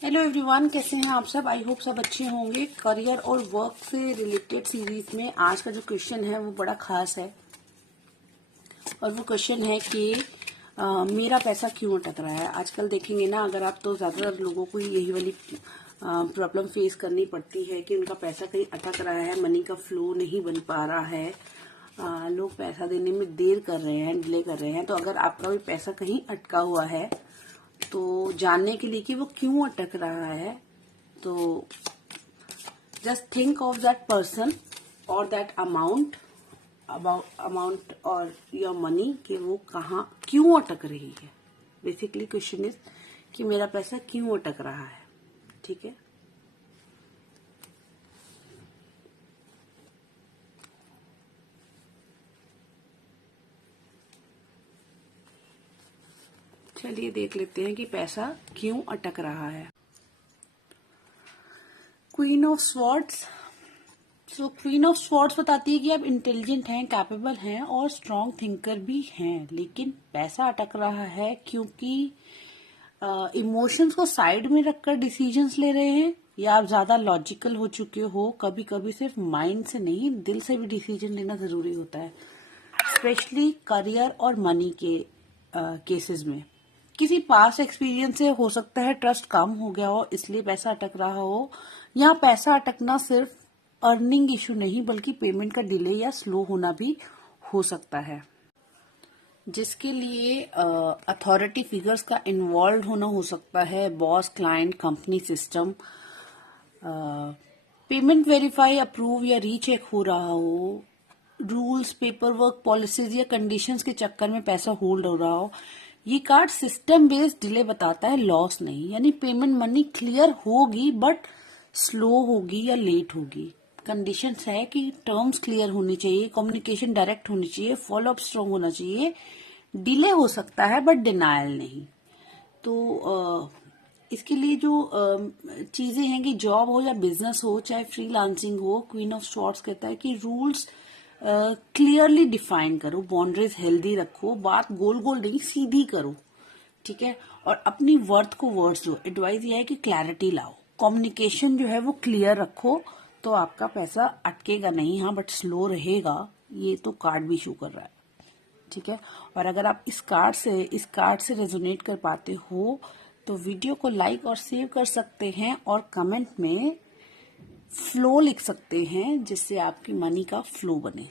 Hello everyone, कैसे हैं आप सब। आई होप सब अच्छे होंगे। करियर और वर्क से रिलेटेड सीरीज में आज का जो क्वेश्चन है वो बड़ा खास है और वो क्वेश्चन है कि मेरा पैसा क्यों अटक रहा है। आजकल देखेंगे ना, अगर आप तो ज्यादातर लोगों को यही वाली प्रॉब्लम फेस करनी पड़ती है कि उनका पैसा कहीं अटक रहा है, मनी का फ्लो नहीं बन पा रहा है, लोग पैसा देने में देर कर रहे हैं, डिले कर रहे हैं। तो अगर आपका भी पैसा कहीं अटका हुआ है तो जानने के लिए कि वो क्यों अटक रहा है, तो just think of that person और दैट अमाउंट और योर मनी कि वो कहाँ क्यों अटक रही है। बेसिकली क्वेश्चन इज कि मेरा पैसा क्यों अटक रहा है। ठीक है, चलिए देख लेते हैं कि पैसा क्यों अटक रहा है। Queen of swords. So queen of swords बताती है कि आप इंटेलिजेंट हैं, कैपेबल हैं और स्ट्रॉन्ग थिंकर भी हैं, लेकिन पैसा अटक रहा है क्योंकि इमोशंस को साइड में रखकर डिसीजंस ले रहे हैं, या आप ज्यादा लॉजिकल हो चुके हो। कभी कभी सिर्फ माइंड से नहीं, दिल से भी डिसीजन लेना जरूरी होता है, स्पेशली करियर और मनी के केसेस में। किसी पास्ट एक्सपीरियंस से हो सकता है ट्रस्ट कम हो गया हो, इसलिए पैसा अटक रहा हो। यहाँ पैसा अटकना सिर्फ अर्निंग इशू नहीं, बल्कि पेमेंट का डिले या स्लो होना भी हो सकता है, जिसके लिए अथॉरिटी फिगर्स का इन्वॉल्व होना हो सकता है, boss, client, company, system. Payment verify, approve या रीचेक हो रहा हो, रूल्स, पेपर वर्क, पॉलिसीज या कंडीशंस के चक्कर में पैसा होल्ड हो रहा हो। ये कार्ड सिस्टम बेस्ड डिले बताता है, लॉस नहीं। यानी पेमेंट मनी क्लियर होगी बट स्लो होगी या लेट होगी। कंडीशंस है कि टर्म्स क्लियर होनी चाहिए, कम्युनिकेशन डायरेक्ट होनी चाहिए, फॉलो अप स्ट्रांग होना चाहिए। डिले हो सकता है बट डिनायल नहीं। तो इसके लिए जो चीजें हैं कि जॉब हो या बिजनेस हो, चाहे फ्रीलांसिंग हो, क्वीन ऑफ स्वॉर्ड्स कहता है कि रूल्स क्लियरली डिफाइन करो, बाउंड्रीज हेल्दी रखो, बात गोल गोल नहीं सीधी करो। ठीक है, और अपनी वर्थ को वर्ड्स दो। एडवाइस ये है कि क्लैरिटी लाओ, कम्युनिकेशन जो है वो क्लियर रखो, तो आपका पैसा अटकेगा नहीं। हाँ, बट स्लो रहेगा, ये तो कार्ड भी शो कर रहा है। ठीक है, और अगर आप इस कार्ड से रेजोनेट कर पाते हो तो वीडियो को लाइक और सेव कर सकते हैं और कमेंट में फ्लो लिख सकते हैं, जिससे आपकी मनी का फ्लो बने।